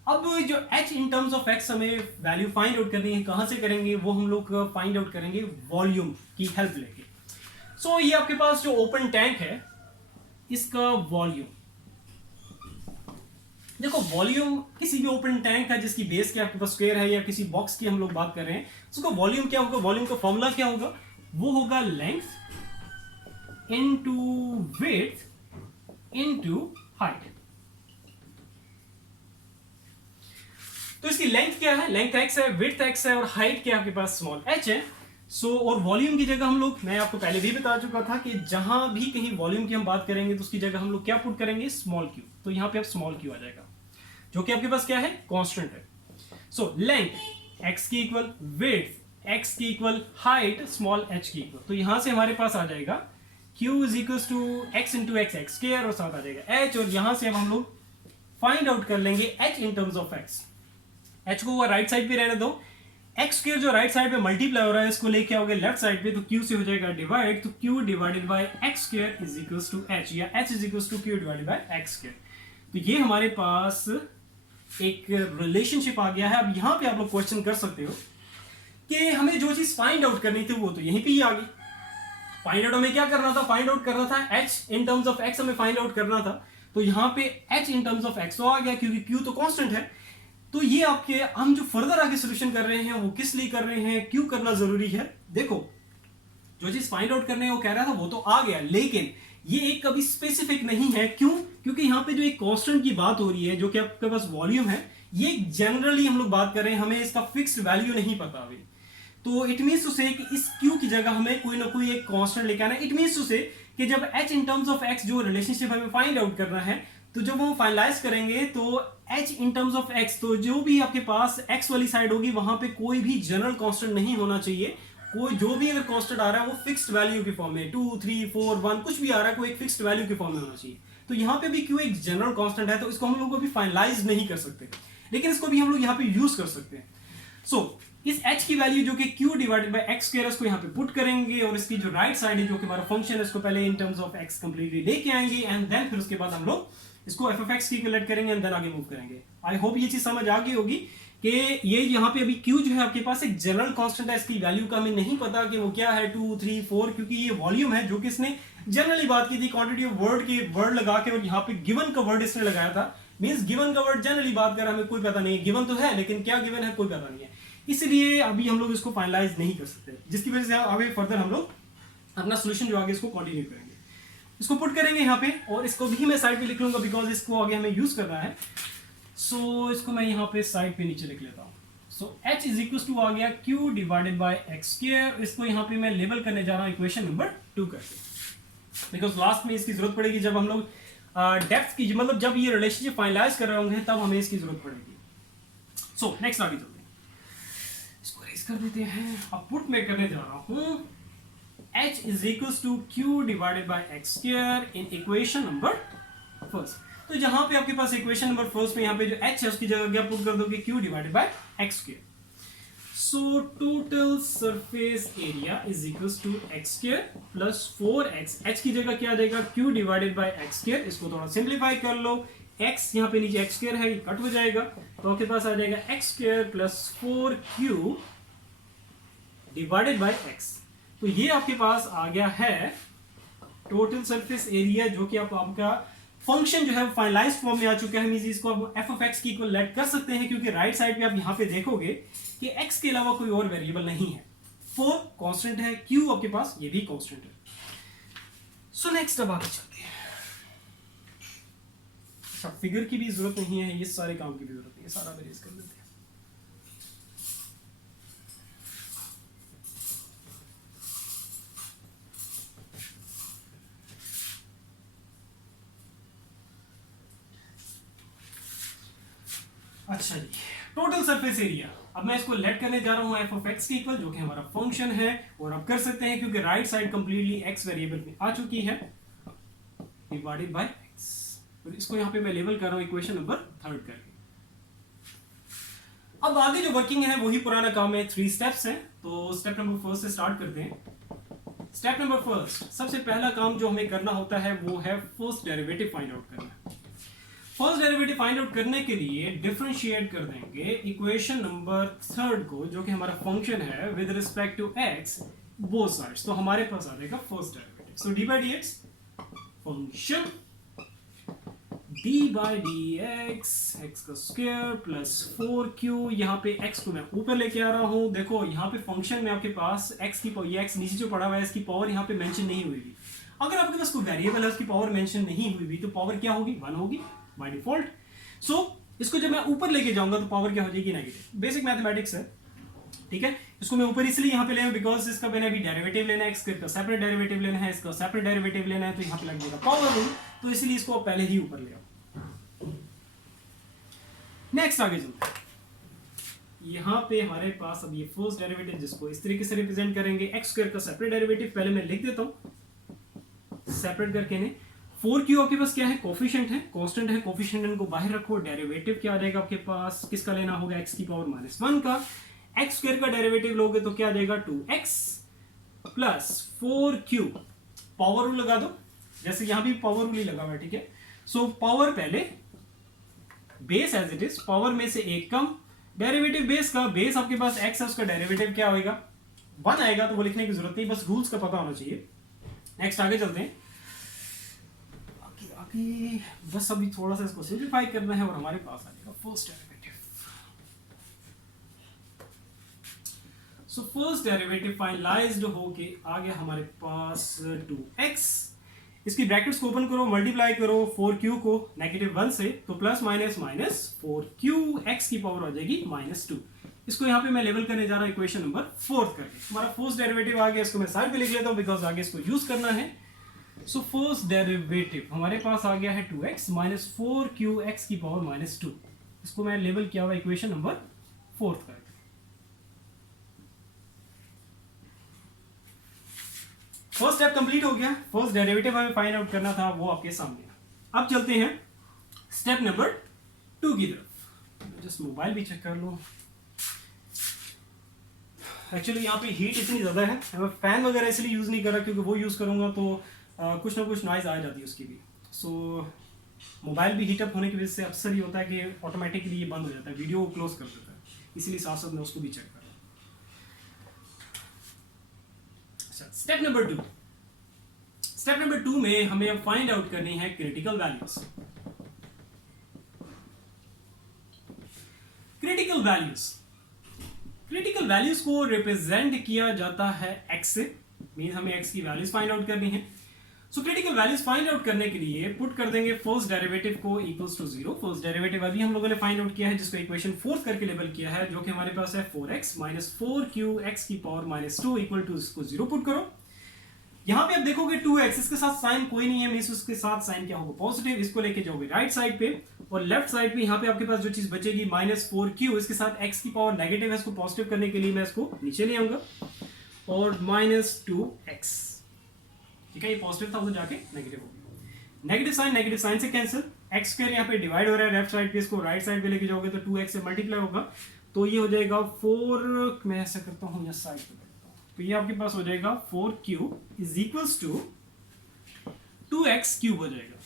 अब जो h in terms of x हमें वैल्यू फाइंड आउट करनी है, कहां से करेंगे वो हम लोग फाइंड आउट करेंगे वॉल्यूम की हेल्प लेके। सो ये आपके पास जो ओपन टैंक है इसका वॉल्यूम, देखो वॉल्यूम किसी भी ओपन टैंक है जिसकी बेस के आपके पास स्क्वायर है या किसी बॉक्स की हम लोग बात कर रहे हैं, उसका वॉल्यूम क्या होगा, वॉल्यूम का फॉर्मूला क्या होगा, वो होगा length into width into height. तो इसकी लेंथ क्या है, लेंथ x है, विड्थ x है और हाइट क्या आपके पास स्मॉल h है। और वॉल्यूम की जगह हम लोग, मैं आपको पहले भी बता चुका था कि जहां भी कहीं वॉल्यूम की हम बात करेंगे तो उसकी जगह हम लोग क्या पुट करेंगे, स्मॉल क्यू। तो यहां पे अब स्मॉल क्यू आ जाएगा जो कि आपके पास क्या है, कांस्टेंट है। सो लेंथ x की इक्वल, विड्थ x की इक्वल, हाइट स्मॉल h की इक्वल। तो यहां से हमारे पास आ जाएगा q is equal to x into x square और साथ आ जाएगा h। और यहां से अब हम लोग फाइंड आउट कर लेंगे h in terms of x। h को वो राइट साइड पे रहने दो, x स्क्वायर जो राइट साइड पे मल्टीप्लाई हो रहा है इसको लेके आओगे लेफ्ट साइड पे, तो q से हो जाएगा डिवाइड, तो q divided by x square is equals to h, या h is equals to q divided by x square. तो ये हमारे पास एक रिलेशनशिप आ गया है। अब यहां पे आप लोग क्वेश्चन कर सकते हो कि हमें जो चीज फाइंड आउट करनी थी वो तो यहीं पे ही आ गई। फाइंड आउट हमें क्या करना था, फाइंड आउट करना था h in terms of x, हमें फाइंड आउट करना था। तो यहां पे h in terms of x तो आ गया क्योंकि q तो कांस्टेंट है। तो ये आपके, हम जो फर्दर आगे सॉल्यूशन कर रहे हैं वो किस लिए कर रहे हैं, क्यों करना जरूरी है। देखो जो चीज फाइंड आउट करने को कह रहा था वो तो आ गया, लेकिन ये एक कभी स्पेसिफिक नहीं है। क्यों, क्योंकि यहाँ पे जो एक कांस्टेंट की बात हो रही है जो कि आपके पास वॉल्यूम है, ये जनरली हम लोग बात कर रहे हैं, हमें इसका फिक्स्ड वैल्यू नहीं पता अभी। तो इट मीन्स टू से कि इस q की जगह हमें कोई ना कोई एक कांस्टेंट लेके आना है। इट मीन्स टू से कि जब h in terms of x जो रिलेशनशिप हमें फाइंड आउट करना है, तो जब हम फाइनलाइज करेंगे तो h in terms of x, तो जो भी आपके पास x वाली साइड होगी वहां पे कोई भी जनरल कांस्टेंट नहीं होना चाहिए। कोई जो भी अगर कांस्टेंट आ रहा है वो फिक्स्ड वैल्यू के फॉर्म में, 2 3 4 1 कुछ भी आ रहा है, कोई एक फिक्स्ड वैल्यू के फॉर्म में होना चाहिए। तो यहाँ पे भी q एक जनरल कांस्टेंट है, तो इसको हम लोग अभी फाइनलाइज नहीं कर सकते, लेकिन इसको भी हम लोग यहाँ पे यूज कर सकते हैं। सो इस h की वैल्यू जो कि q divided by x square, इसको यहाँ पे पुट करेंगे और इसकी जो राइट साइड है जो कि हमारा फंक्शन है, इसको पहले इन टर्म्स ऑफ x कंप्लीटली लेके आएंगे एंड देन फिर उसके बाद हम लोग इसको f of x की कैलकुलेट करेंगे एंड देन आगे मूव करेंगे। आई होप ये चीज समझ आ गई होगी कि ये यहाँ पे अभी q जो है आपके पास एक जनरल कांस्टेंट है, इसकी वैल्यू का हमें नहीं पता कि वो क्या है, 2 3 4, क्योंकि ये वॉल्यूम है जो कि इसने जनरली बात की थी क्वांटिटी ऑफ वर्ड की, वर्ड लगा के, और यहाँ पे गिवन का वर्ड इसने लगाया था। मींस गिवन का वर्ड जनरली बात कर, हमें कोई पता नहीं है, गिवन तो है लेकिन क्या गिवन है कोई पता नहीं है, इसलिए अभी हम लोग इसको फाइनलाइज नहीं कर सकते, जिसकी वजह से आगे फर्दर हम लोग अपना सोल्यूशन जो आगे इसको कंटिन्यू करेंगे। इसको पुट करेंगे यहाँ पे और इसको भी मैं साइड पे लिख लूंगा बिकॉज इसको आगे हमें यूज करना है। सो इसको मैं यहाँ पे साइड पे नीचे लिख लेता हूँ। सो h इज इक्वल टू आ गया q divided by x square. इसको यहाँ पे मैं लेबल करने जा रहा हूँ इक्वेशन नंबर 2 करके, बिकॉज लास्ट में इसकी जरूरत पड़ेगी जब हम लोग डेप्थ की, मतलब जब ये रिलेशनशिप फाइनलाइज कर रहे होंगे तब हमें इसकी जरूरत पड़ेगी। सो नेक्स्ट आगे चलते हैं, इसको रेज कर देते हैं। अब पुट में करने जा रहा हूँ h is equals to q divided by x square in equation number first। तो जहां पे आपके पास इक्वेशन नंबर फर्स्ट में यहाँ पे जो h है उसकी जगह क्या पुट कर दोगे, q divided by x square। So total surface area is equals to x square plus 4x, h की जगह क्या आ जाएगा, q divided by x square। इसको थोड़ा सिंप्लीफाई कर लो, x यहाँ पे नीचे x square है, ये कट हो जाएगा, तो आपके पास आ जाएगा x square plus 4q divided by x। तो ये आपके पास आ गया है टोटल सरफेस एरिया, जो कि आपका फंक्शन जो है फाइनलाइज फॉर्म में आ चुका है। इसको आप f of x की इक्वल लेट कर सकते हैं, क्योंकि राइट साइड पे आप यहाँ पे देखोगे कि x के अलावा कोई और वेरिएबल नहीं है, 4 कांस्टेंट है, q आपके पास ये भी कांस्टेंट है। सो नेक्स्ट अब आगे चलते हैं। अच्छा, फिगर की भी जरूरत नहीं है, ये सारे काम की भी जरूरत नहीं है, सारा बेरीज कर लेते हैं। अच्छा जी, टोटल सरफेस एरिया, अब मैं इसको लेट करने जा रहा हूं f of x की इक्वल, जो कि हमारा फंक्शन है, और अब कर सकते हैं क्योंकि right side completely x variable में आ चुकी है, डिवाइडेड बाय x। तो इसको यहां पे मैं लेबल कर रहा हूं इक्वेशन नंबर 3 करके। अब आगे जो वर्किंग है वही पुराना काम है, 3 स्टेप्स हैं। तो स्टेप नंबर फर्स्ट से स्टार्ट करते हैं। स्टेप नंबर फर्स्ट, सबसे पहला काम जो हमें करना होता है वो है फर्स्ट डेरिवेटिव फाइंड आउट करना। फर्स्ट डेरिवेटिव फाइंड आउट करने के लिए डिफरेंशिएट कर देंगे इक्वेशन नंबर 3 को, जो कि हमारा फंक्शन है with respect to x both sides. तो हमारे पास आ जाएगा first derivative, so d by d x function d by d x x का स्क्वायर प्लस 4q। यहाँ पे x को मैं ऊपर लेके आ रहा हूँ। देखो यहाँ पे फंक्शन में आपके पास x की पावर, ये x नीचे जो पड़ा हुआ है इसकी पावर यहाँ पे मेंशन नहीं हुई। अगर आपके पास कोई वेरिएबल है उसकी पावर मेंशन नहीं हुई भी तो पावर क्या होगी, 1 होगी बाय डिफॉल्ट। सो इसको जब मैं ऊपर लेके जाऊंगा तो पावर क्या हो जाएगी, नेगेटिव। बेसिक मैथमेटिक्स है, ठीक है। इसको मैं ऊपर इसलिए यहाँ पे ले बिकॉज इसका मैंने अभी डेरिवेटिव लेना है, इसका सेपरेट डेरिवेटिव लेना है, इसका सेपरेट डेरिवेटिव लेना है, तो यहाँ पे लग जाएगा पावर रूल, तो इसलिए इसको पहले ही ऊपर ले आओ। नेक्स्ट आगे चलते हैं। यहाँ पे हमारे पास अब ये फर्स्ट डेरिवेटिव जिसको इस तरीके से रिप्रेजेंट करेंगे, एक्स स्क्वायर का सेपरेट डेरिवेटिव पहले मैं लिख देता हूँ सेपरेट करके ने। 4q आपके पास क्या है, कोफिशिएंट है, कांस्टेंट है, कोफिशिएंट को बाहर रखो, डेरिवेटिव क्या आ जाएगा आपके पास, किसका लेना होगा, x की पावर -1 का। एक्स स्क्वायर का डेरिवेटिव लोगे तो क्या आ जाएगा, 2x plus 4q। Power rule लगा दो, जैसे यहां भी पावर रूल ही लगा हुआ है, ठीक है। सो पावर पहले, base as it is, power में से एक कम, डेरिवेटिव बेस का, बेस आपके पास x है, उसका डेरिवेटिव क्या होगा, 1 आएगा, तो वो लिखने की जरूरत नहीं, बस रूल्स का पता होना चाहिए। नेक्स्ट आगे चलते हैं, आगे बस अभी थोड़ा सा इसको सिंप्लीफाई करना है और हमारे पास आ जाएगा first derivative. So first derivative finalised होके आ गया हमारे पास 2x, इसकी ब्रैकेट्स को ओपन करो, मल्टीप्लाई करो 4q को -1 से, तो plus minus minus 4q, x की पावर आ जाएगी -2। इसको यहाँ पे मैं लेवल करने जा रहा हूँ इक्वेशन नंबर 4 करके। हमारा फर्स्ट डेरिवेटिव आ गया, इसको मैं साइड पे लिख लेता हूँ बिकॉज आगे इसको यूज करना है। सो फर्स्ट डेरिवेटिव हमारे पास आ गया है 2x माइनस 4q x की पावर -2। इसको मैं लेवल किया हुआ इक्वेशन नंबर 4 करके। फर्स्ट स्टेप कंप्लीट हो गया, फर्स्ट डेरिवेटिव हमें फाइंड आउट करना था, वो आपके सामने। अब चलते हैं स्टेप नंबर 2 की तरफ। जस्ट मोबाइल भी चेक कर लो। एक्चुअली यहाँ पे हीट इतनी ज़्यादा है, मैं फैन वगैरह इसलिए यूज़ नहीं कर रहा क्योंकि वो यूज़ करूँगा तो कुछ ना कुछ नॉइज़ आ जाती है उसकी भी। सो मोबाइल भी हीटअप होने की वजह से अक्सर ही होता है कि ऑटोमेटिकली ये बंद हो जाता है, वीडियो क्लोज कर देता है, इसीलिए साथ साथ मैं उसको भी चेक कर रहा हूँ। अच्छा, स्टेप नंबर 2। स्टेप नंबर 2 में हमें अब फाइंड आउट करनी है critical values. Critical values, critical values को रिप्रेजेंट किया जाता है x से, मींस हमें x की वैल्यूज फाइंड आउट करनी है। So critical values find out करने के लिए पुट कर देंगे फर्स्ट डेरिवेटिव को इक्वल्स टू 0। फर्स्ट डेरिवेटिव अभी हम लोगों ने फाइंड आउट किया है, जिसको इक्वेशन 4 करके लेबल किया है, जो कि हमारे पास है 4x माइनस 4q x की पावर -2 इक्वल टू, इसको 0 पुट करो। यहां पे आप देखोगे 2x, इसके साथ साइन कोई नहीं है, मींस उसके साथ साइन क्या होगा, पॉजिटिव। इसको लेके जाओगे राइट साइड पे और लेफ्ट साइड पे यहाँ पे आपके पास जो चीज बचेगी -4q, इसके साथ x की पावर नेगेटिव है, इसको पॉजिटिव करने के लिए मैं इसको नीचे ले आऊंगा और -2x, ठीक है। ये पॉजिटिव था, उधर जाके नेगेटिव हो गया, नेगेटिव साइन से कैंसिल, एक्स स्क्वायर यहाँ पे डिवाइड हो रहा है लेफ्ट साइड पे, इसको राइट साइड पे लेके जाओगे तो 2x से मल्टीप्लाई होगा, तो ये हो जाएगा 4, मैं ऐसा करता हूँ या साइड पे करता हूँ, तो ये आपके पास हो जाएगा 4q is equals to 2x cube हो जाएगा।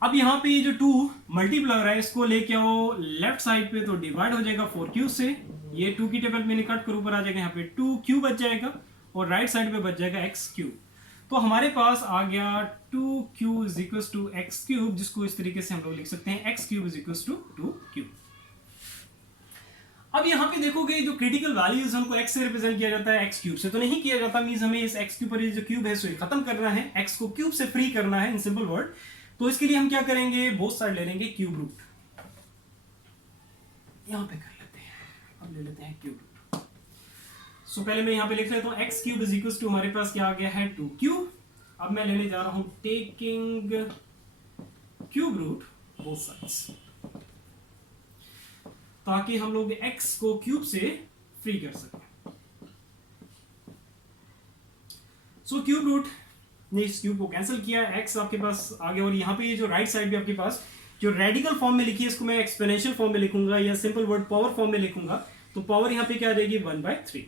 अब यहाँ पे ये जो 2 मल्टीप्लाई हो रहा है, इसको लेके आओ लेफ्ट साइड पे, तो डिवाइड हो जाएगा 4q से, ये 2 की टेबल मैंने कट कर ऊपर आ जाएगा, यहाँ पे 2q बच जाएगा और राइट साइड पे बच जाएगा x क्यूब। तो हमारे पास आ गया 2q is equals to x cube, जिसको इस तरीके से हम लोग लिख सकते हैं x cube is equals to 2q। अब यहाँ पे देखोगे जो क्रिटिकल वैल्यूज हमको x से रिप्रेजेंट किया जाता है, x क्यूब से तो नहीं किया जाता, मींस हमें इस x क्यूब पर जो क्यूब है इसे खत्म करना है, x को क्यूब से फ्री करना है इन सिंपल वर्ड। तो इसके लिए हम क्या करेंगे, बोथ साइड ले लेंगे क्यूब रूट, यहां पे कर लेते हैं, अब ले लेते हैं क्यूब रूट। सो पहले मैं यहां पे लिख लेता हूं x cube is equals to, हमारे पास क्या आ गया है 2q। अब मैं लेने जा रहा हूं taking cube root both sides, ताकि हम लोग x को क्यूब से फ्री कर सकें। सो क्यूब रूट ने इस क्यूब को कैंसिल किया, x आपके पास आ गया, और यहाँ पे ये जो राइट साइड भी आपके पास जो रेडिकल फॉर्म में लिखी है, इसको मैं एक्सपोनेंशियल फॉर्म में लिखूंगा या सिंपल वर्ड पावर फॉर्म में लिखूंगा, तो पावर यहाँ पे क्या आ जाएगी 1/3।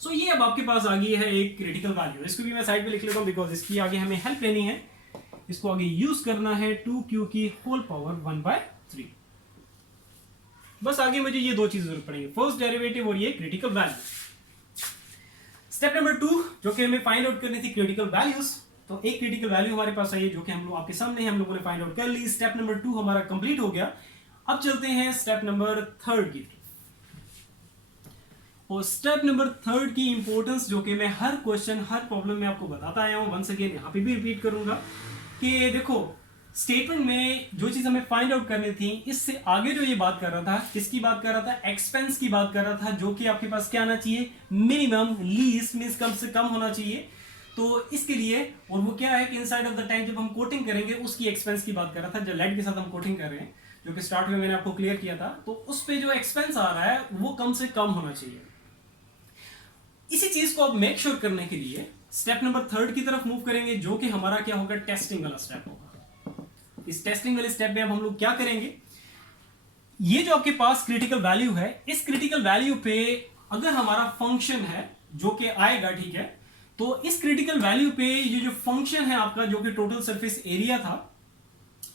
सो ये अब आपके पास आ गई है एक क्रिटिकल वैल्यू, इसको भी मैं साइड पे लिख लेता हूँ बिकॉज इसकी आगे हमें हेल्प लेनी है, इसको आगे यूज करना है 2q की होल पावर 1/3। बस आगे मुझे ये दो चीज जरूरत पड़ेगी, फर्स्ट डेरिवेटिव और ये क्रिटिकल वैल्यू। स्टेप नंबर 2 जो कि हमें फाइंड आउट करनी थी क्रिटिकल वैल्यूज, तो एक क्रिटिकल वैल्यू हमारे पास आई है जो कि हम लोग आपके सामने हम लोगों ने फाइंड आउट कर ली। स्टेप नंबर 2 हमारा कंप्लीट हो गया। अब चलते हैं स्टेप नंबर 3 की। और स्टेप नंबर थर्ड की इंपॉर्टेंस जो कि मैं हर क्वेश्चन हर प्रॉब्लम में आपको बताता आया हूं, वंस अगेन यहाँ पे भी रिपीट करूंगा कि देखो स्टेटमेंट में जो चीज हमें फाइंड आउट करनी थी, इससे आगे जो ये बात कर रहा था, किसकी बात कर रहा था, एक्सपेंस की बात कर रहा था, जो कि आपके पास क्या आना चाहिए, मिनिमम, लीस्ट मींस कम से कम होना चाहिए। तो इसके लिए, और वो क्या है कि इनसाइड ऑफ द टाइम जब हम कोटिंग करेंगे उसकी एक्सपेंस की बात कर रहा था, जो लेट के साथ हम कोटिंग कर रहे हैं, जो कि स्टार्ट में मैंने आपको क्लियर किया था, तो उस पे जो एक्सपेंस आ रहा है वो कम से कम होना चाहिए। इसी चीज को अब मेक श्योर करने के लिए स्टेप नंबर थर्ड की तरफ मूव करेंगे, जो कि हमारा क्या होगा, टेस्टिंग वाला स्टेप होगा। इस टेस्टिंग वाले स्टेप में अब हम लोग क्या करेंगे, ये जो आपके पास क्रिटिकल वैल्यू है, इस क्रिटिकल वैल्यू पे अगर हमारा फंक्शन है जो कि आएगा, ठीक है, तो इस क्रिटिकल वैल्यू पे ये जो फंक्शन है आपका, जो कि टोटल सरफेस एरिया था,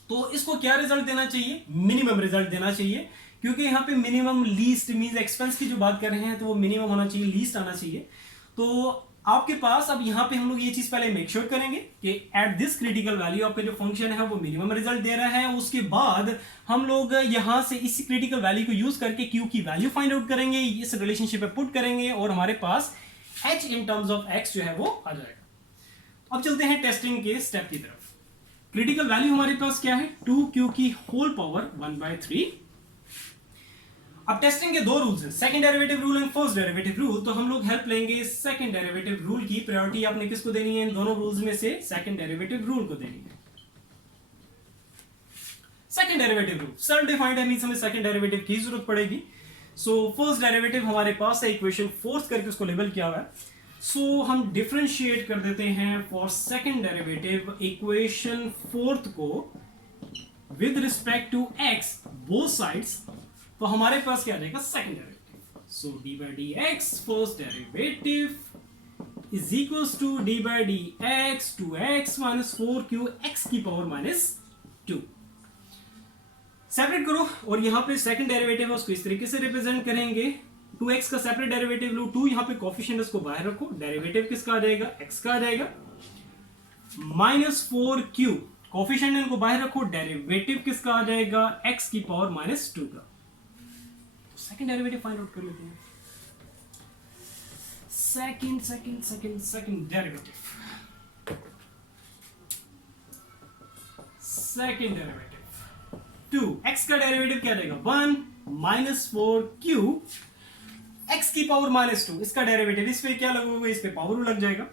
तो इसको क्या रिजल्ट देना चाहिए, मिनिमम रिजल्ट देना चाहिए, क्योंकि यहां पे मिनिमम लीस्ट मींस एक्सपेंस की जो बात कर रहे हैं, तो वो मिनिमम होना चाहिए, लीस्ट आना चाहिए। तो आपके पास अब यहां पे हम लोग ये चीज पहले मेक श्योर करेंगे कि एट दिस क्रिटिकल वैल्यू आपका जो फंक्शन है वो मिनिमम रिजल्ट दे रहा है। उसके बाद हम लोग यहां से इस क्रिटिकल वैल्यू को यूज करके क्यू की वैल्यू फाइंड आउट करेंगे, इस रिलेशनशिप पे पुट करेंगे, और हमारे पास h in terms of x जो है वो आ जाएगा। अब चलते हैं टेस्टिंग के स्टेप की तरफ। क्रिटिकल वैल्यू हमारे पास क्या है, 2q की होल पावर 1/3। अब टेस्टिंग के दो रूल्स हैं, second derivative rule and first derivative rule. तो हम लोग हेल्प लेंगे सेकंड डेरिवेटिव रूल की। प्रायोरिटी आपने किसको देनी है, इन दोनों रूल्स में से सेकंड डेरिवेटिव रूल को देनी है। Second derivative rule self defined है, मींस हमें सेकंड डेरिवेटिव की जरूरत पड़ेगी। सो फर्स्ट डेरिवेटिव हमारे पास है, इक्वेशन फोर्थ करके उसको लेबल किया हुआ है। सो हम डिफरेंशिएट कर देते हैं for second derivative equation fourth को with respect to x both sides. तो हमारे पास क्या आ जाएगा, second derivative. So d by d x first derivative is equals to d by d x 2x minus 4q x की power -2। Separate करो, और यहां पे सेकंड डेरिवेटिव है उसको इस तरीके से रिप्रेजेंट करेंगे। 2x का सेपरेट डेरिवेटिव लो, 2 यहां पे कोफिशिएंट उसको बाहर रखो, डेरिवेटिव किसका आ जाएगा, x का आ जाएगा, -4q कोफिशिएंट इनको बाहर रखो, डेरिवेटिव किसका आ जाएगा, x की पावर -2 का। सेकंड डेरिवेटिव फाइंड आउट कर लेते हैं। Second derivative, second derivative 2, x का डेरिवेटिव क्या रहेगा, 1 -4q x की पावर -2, इसका डेरिवेटिव इस पे क्या लगोगे, इस पे पावर लग जाएगा।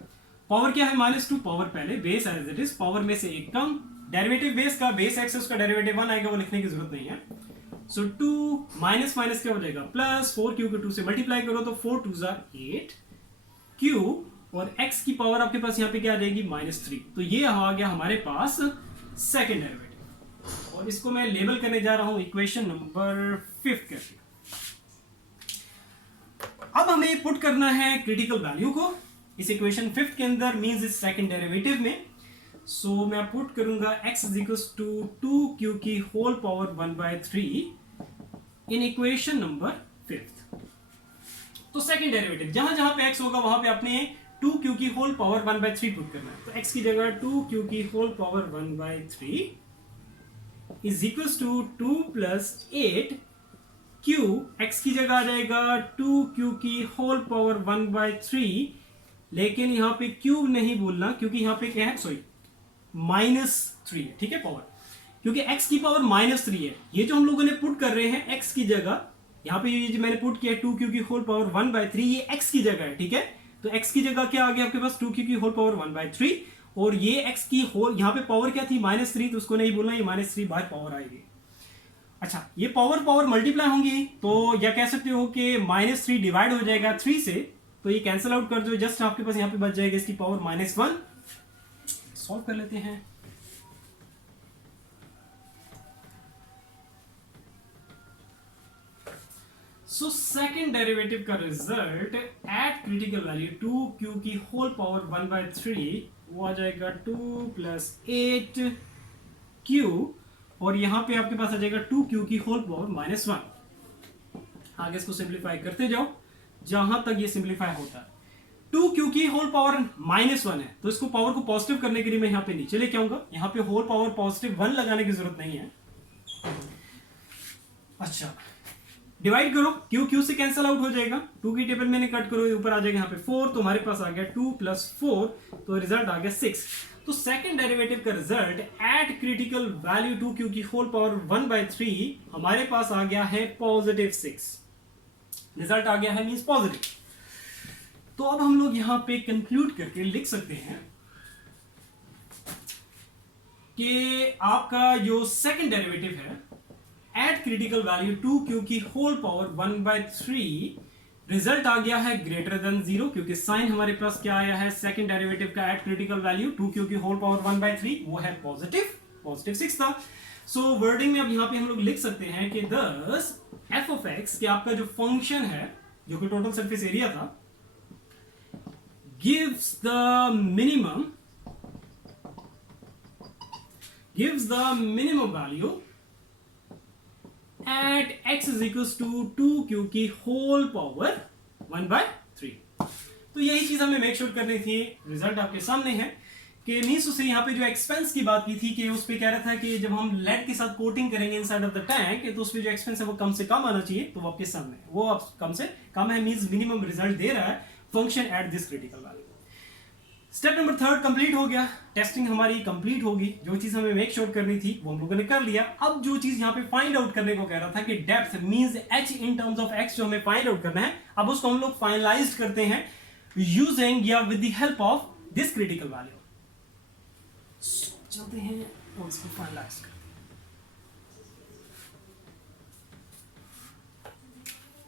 पावर क्या है, -2, पावर पहले, base as it is, power में से एक कम, डेरिवेटिव बेस का, बेस x उसका डेरिवेटिव 1 आएगा, वो लिखने की जरूरत नहीं है। सो 2 माइनस माइनस क्या हो जाएगा, प्लस 4q को 2 से मल्टीप्लाई करो तो 4 2 8 q, और x की पावर आपके पास यहाँ पे क्या आ जाएगी, -3। तो ये आ गया हमारे पास सेकंड डेरिवेटिव, और इसको मैं लेबल करने जा रहा हूं इक्वेशन नंबर 5 करके। अब हमें पुट करना है क्रिटिकल वैल्यू को इस इक्वेशन 5 के अंदर, मींस इस सेकंड डेरिवेटिव में। सो मैं पुट करूंगा x is equal to 2q की whole power 1/3 in equation number 5। तो सेकंड डेरिवेटिव जहां जहां पे x होगा वहां पे आपने 2q की होल पावर 1/3 पुट करना है। तो x की जगह 2q की whole power 1/3 is equal to 2 + 8q, x की जगह आ जाएगा 2q की होल पावर 1/3, लेकिन यहां पे q नहीं बोलना क्योंकि यहां पे क्या है, सॉरी -3 है, ठीक है, पावर, क्योंकि x की पावर -3 है। ये जो हम लोगों ने पुट कर रहे हैं x की जगह, यहां पे ये जो मैंने पुट किया 2q की होल पावर 1/3, ये x की जगह है, ठीक है। तो x की जगह क्या आ गया आपके पास, 2q की होल पावर 1/3, और ये x की होल, यहां पे पावर क्या थी, -3, तो उसको नहीं बोलना, ये -3 बाहर पावर आएगी। अच्छा, ये पावर पावर मल्टीप्लाई होंगी, तो या कह सकते हो कि -3 डिवाइड हो जाएगा 3 से, तो ये कैंसिल आउट कर दो, जस्ट आपके पास यहां पे बच जाएगा इसकी पावर -1। सॉल्व कर लेते हैं। सो सेकंड डेरिवेटिव का result eight critical value 2q की होल पावर 1/3 वो आ जाएगा 2 + 8q, और यहां पे आपके पास आ जाएगा 2q की होल पावर -1। आगे इसको सिंप्लीफाई करते जाओ जहां तक ये सिंप्लीफाई होता है। 2q की होल पावर -1 है, तो इसको पावर को पॉजिटिव करने के लिए मैं यहां पे नीचे लेके आऊंगा, यहां पे होल पावर +1 लगाने की जरूरत नहीं है। अच्छा, डिवाइड करो, क्यू क्यू से कैंसिल आउट हो जाएगा, 2 की टेबल मैंने कट करो, ऊपर आ जाएगा यहाँ पे 4, तो हमारे पास आ गया 2 + 4, तो रिजल्ट आ गया 6। तो सेकंड डेरिवेटिव का result eight critical value 2q की होल पावर 1/3 हमारे पास आ गया है +6। रिजल्ट आ गया है मींस पॉजिटिव। तो अब हम लोग यहां पे कंक्लूड करके लिख सकते हैं कि आपका जो सेकंड डेरिवेटिव है एट क्रिटिकल वैल्यू 2q की होल पावर 1/3 रिजल्ट आ गया है ग्रेटर देन 0, क्योंकि साइन हमारे पास क्या आया है सेकंड डेरिवेटिव का एट क्रिटिकल वैल्यू 2q की होल पावर 1/3 वो है पॉजिटिव 6 था। सो वर्डिंग में अब यहां पे हम लोग लिख सकते हैं कि दस एफ ऑफ एक्स कि आपका जो फंक्शन है जो कि टोटल सरफेस एरिया था gives the minimum value at x is equals to 2q की होल पावर 1/3। तो यही चीज हमें मेक श्योर करनी थी। रिजल्ट आपके सामने है कि मींस उसे यहाँ पे जो एक्सपेंस की बात की थी कि उस पे कह रहा था कि जब हम लेड के साथ कोटिंग करेंगे इनसाइड ऑफ द टैंक तो उस पे जो एक्सपेंस है वो कम से कम आना चाहिए, तो वो आपके सामने है, वो आप कम से कम है मींस मिनिमम रिजल्ट दे रहा है function at this critical value. Step number 3 complete हो गया, टेस्टिंग हमारी कंप्लीट होगी, जो चीज हमें मेक श्योर करनी थी वो हम लोगों ने कर लिया। अब जो चीज यहाँ पे फाइंड आउट करने को कह रहा था कि depth means h in terms of x जो हमें फाइंड आउट करना है, अब उसको हम लोग फाइनलाइज करते हैं यूजिंग या with the help of this critical value. चलते हैं और इसको फाइनलाइज करते हैं।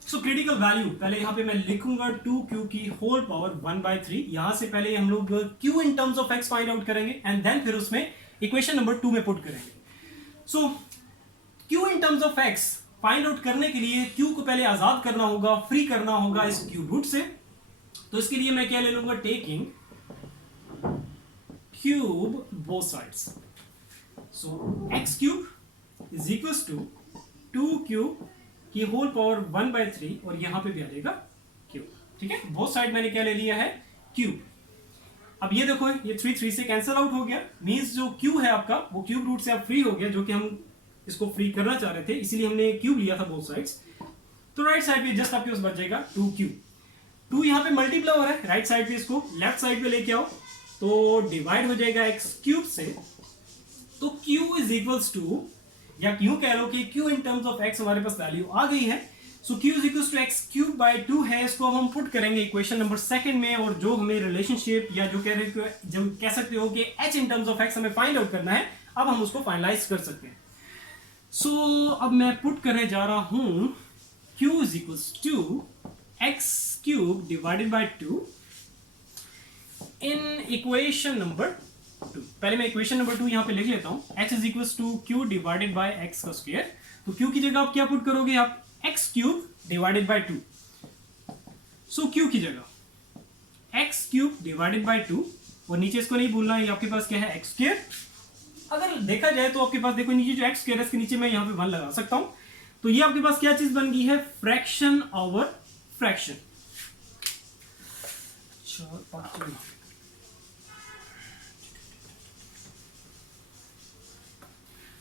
सो क्रिटिकल वैल्यू पहले यहां पे मैं लिखूंगा 2q की होल पावर 1/3। यहां से पहले हम लोग q in terms of x find out करेंगे एंड देन फिर उसमें इक्वेशन नंबर 2 में पुट करेंगे। सो q in terms of x find out करने के लिए q को पहले आजाद करना होगा, फ्री करना होगा इस क्यूब रूट से। तो इसके लिए मैं क्या ले लूंगा, taking cube both sides. So x cube is equals to 2q की होल पावर 1/3 और यहां पे भी आ जाएगा क्यूब। ठीक है, बोथ साइड मैंने क्या ले लिया है, क्यूब। अब ये देखो ये 3 से कैंसिल आउट हो गया, मींस जो क्यूब है आपका वो क्यूब रूट से अब फ्री हो गया, जो कि हम इसको फ्री करना चाह रहे थे, इसीलिए हमने क्यूब लिया था बोथ साइड्स। तो राइट साइड पे जस्ट आपके पास बच जाएगा 2q। 2 यहां पे मल्टीप्लाई हो रहा है, राइट साइड पे इसको लेफ्ट साइड पे लेके आओ तो डिवाइड हो जाएगा x क्यूब से। तो q इज इक्वल्स टू, या क्यों कह लो कि q in terms of x हमारे पास वैल्यू आ गई है। So q is equals to x cube by 2 है, इसको हम पुट करेंगे इक्वेशन नंबर 2 में, और जो हमें रिलेशनशिप या जो कह रहे हो जब कह सकते हो कि h in terms of x हमें फाइंड आउट करना है, अब हम उसको फाइनलाइज कर सकते हैं। सो अब मैं पुट करने जा रहा हूं q is equals to x cube divided by 2 in equation number 2। पहले मैं इक्वेशन नंबर 2 यहां पे लिख लेता हूं, h is equals to q divided by x का स्क्वायर। तो q की जगह आप क्या पुट करोगे, आप x cube divided by 2। So q की जगह x क्यूब डिवाइडेड बाय 2, और नीचे इसको नहीं भूलना, ये आपके पास क्या है x स्क्वायर। अगर देखा जाए तो आपके पास देखो नीचे जो x स्क्वायर है इसके नीचे मैं यहां पे 1 लगा सकता हूं, तो ये आपके पास क्या चीज बन गई है, फ्रैक्शन ओवर फ्रैक्शन।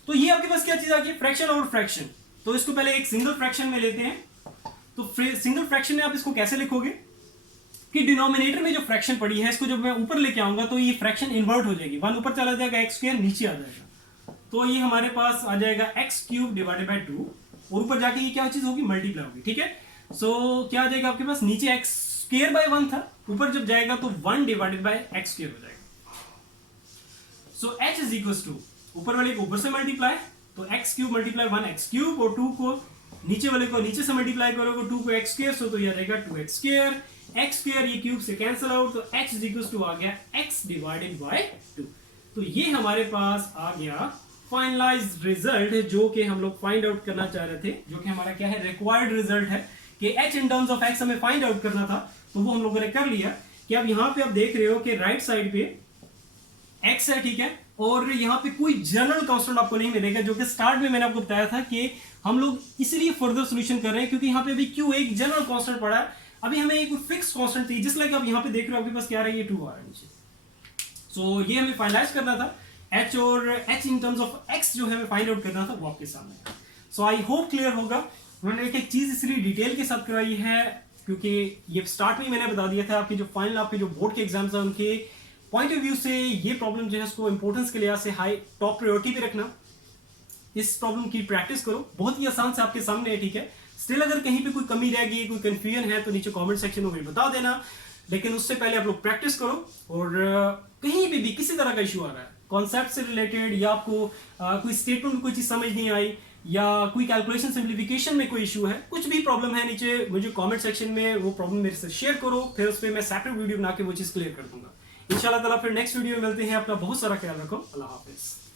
तो ये आपके पास क्या चीज आ गई, फ्रैक्शन ओवर फ्रैक्शन। तो इसको पहले एक सिंगल फ्रैक्शन में लेते हैं। तो सिंगल फ्रैक्शन में आप इसको कैसे लिखोगे कि डिनोमिनेटर में जो फ्रैक्शन पड़ी है इसको जब मैं ऊपर लेके आऊंगा तो ये फ्रैक्शन इन्वर्ट हो जाएगी, 1 ऊपर चला जाएगा, x स्क्वायर नीचे आ जाएगा, तो ये हमारे पास आ जाएगा x क्यूब डिवाइडेड बाय 2, और ऊपर जाके ये क्या चीज होगी, मल्टीप्लाई होगी। ठीक है, सो क्या आ जाएगा आपके पास, नीचे x स्क्वायर बाय 1 था, ऊपर जब जाएगा तो 1 डिवाइडेड बाय x स्क्वायर हो जाएगा। सो h इज इक्वल्स टू, ऊपर वाले को ऊपर से मल्टीप्लाई, तो x cube multiply 1 x cube, और 2 को नीचे वाले को नीचे से मल्टीप्लाई करोगे 2 को x स्क्वायर, सो तो ये आ जाएगा 2x स्क्वायर। x स्क्वायर ये क्यूब से कैंसिल आउट, तो h इज इक्वल्स टू आ गया x डिवाइडेड बाय 2। तो ये हमारे पास आ गया फाइनलाइज्ड रिजल्ट, जो कि हम लोग फाइंड आउट करना चाह रहे थे, जो कि हमारा क्या है, रिक्वायर्ड रिजल्ट है कि h in terms of x हमें फाइंड आउट करना था, तो वो हम लोगों ने कर लिया। कि अब यहाँ पे आप देख रहे हो कि राइट साइड पे x है, ठीक है, और यहाँ पे कोई जनरल कांस्टेंट आपको नहीं मिलेगा, जो कि स्टार्ट में मैंने आपको बताया था कि हम लोग इसलिए फर्दर सॉल्यूशन कर रहे हैं क्योंकि यहाँ पे अभी q एक जनरल कांस्टेंट पड़ा है, अभी हमें एक फिक्स कांस्टेंट थी, जिस लाइक आप यहाँ पे देख रहे हो आपके पास क्या आ रहा है, ये 2 आ रहा है नीचे। सो ये हमें फाइनलाइज करना था, h और h in terms of x जो है हमें फाइंड आउट करना था, वो आपके सामने। सो आई होप क्लियर होगा। मैंने एक चीज़ इसलिए डिटेल के साथ करवाई है क्योंकि ये स्टार्ट में मैंने बता दिया था, आपके जो फाइनल आपके जो बोर्ड के एग्जाम्स हैं उनके पॉइंट ऑफ व्यू से ये प्रॉब्लम जो है उसको इंपॉर्टेंस के लिहाज से हाई टॉप प्रायोरिटी पे रखना। इस प्रॉब्लम की प्रैक्टिस करो, बहुत ही आसान से आपके सामने है, ठीक है। स्टिल अगर कहीं पे कोई कमी रह गई, कोई कंफ्यूजन है तो नीचे कमेंट सेक्शन में बता देना, लेकिन उससे पहले आप लोग प्रैक्टिस करो। और कहीं पे भी किसी तरह का इशू आ रहा है कॉन्सेप्ट से रिलेटेड, या आपको कोई स्टेटमेंट में कोई चीज़ समझ नहीं आई, या कोई कैलकुलेशन सिंप्लीफिकेशन में कोई इशू है, कुछ भी प्रॉब्लम है, नीचे मुझे कमेंट सेक्शन में वो प्रॉब्लम मेरे से शेयर करो, फिर उस पर मैं सेपरेट वीडियो बना के वो चीज़ क्लियर कर दूंगा इंशाल्लाह ताला। फिर नेक्स्ट वीडियो में मिलते हैं, अपना बहुत सारा ख्याल रखो, अल्लाह हाफिज़।